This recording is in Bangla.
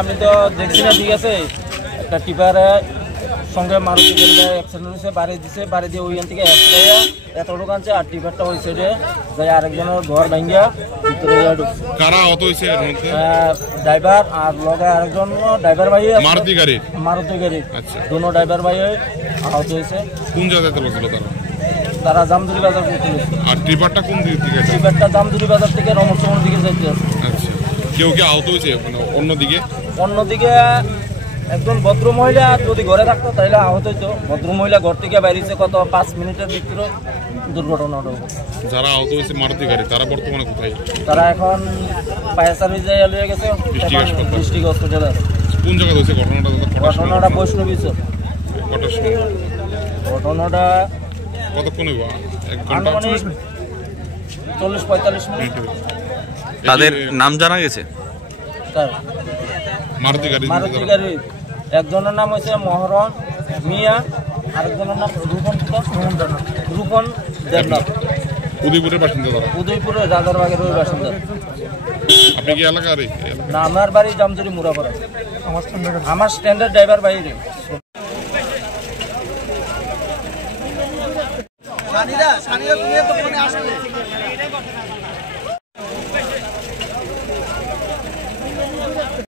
আমি তো দেখছি না, ঠিক আছে, একটা টিপারে সঙ্গে মারুতি গাড়িটা অ্যাক্সিডেন্ট হয়েছে, বাড়ি দিছে, বাড়ি দিয়ে ওইখান থেকে এতটুকু আনছে, আর টিপারটা ওই সাইডে যাই আরেকজনের ঘর ভাঙ্গিয়া ভিতরে ড্রাইভার আর লগে আরেকজন ড্রাইভার ভাই মারুতি গাড়ি দুনো ড্রাইভার ভাই আহত হয়েছে। কোন জায়গাতে লাগলো তারা জামদুরি বাজার থেকে তুলেছে। আর টিপারটা কোন দিক থেকে? টিপারটা জামদুরি বাজার থেকে রমসগঞ্জ দিকে যাইতে আছে। আচ্ছা, কেউ কি আহত হয়েছে অন্যদিকে? একজন ভদ্র মহিলা যদি ঘরে থাকতো তাহলে আহত হইতো। ভদ্র মহিলা ঘর থেকে বাইরেছে কত 5 মিনিটের ভিতরে দুর্ঘটনাটা। যারা আহত হয়েছে মারুতি গাড়ি, তারা বর্তমানে কোথায়? তারা এখন ফায়ার সার্ভিস লয়ে গেছে ডিস্ট্রিক্ট হসপিটালে। কোন জায়গায় হয়েছে ঘটনাটা? ঘটনাটা বৈষ্ণবী চর। কটার সময় ঘটনাটা? কতক্ষণ? 40-45 মিনিট। তাদের নাম জানা গেছে? মারুতি গাড়ি একজনের নাম হয়েছে মহরণ মিয়া, আরেকজনের নাম রূপন দেবনাথ। উদয়পুরের বাসিন্দা? উদয়পুরের রাজারবাগের ওই বাসিন্দা। আপনি কি এলাকার? না, আমার বাড়ি জামজুরি মুরাপাড়া। আমার স্ট্যান্ডার্ড ড্রাইভার বাইরে।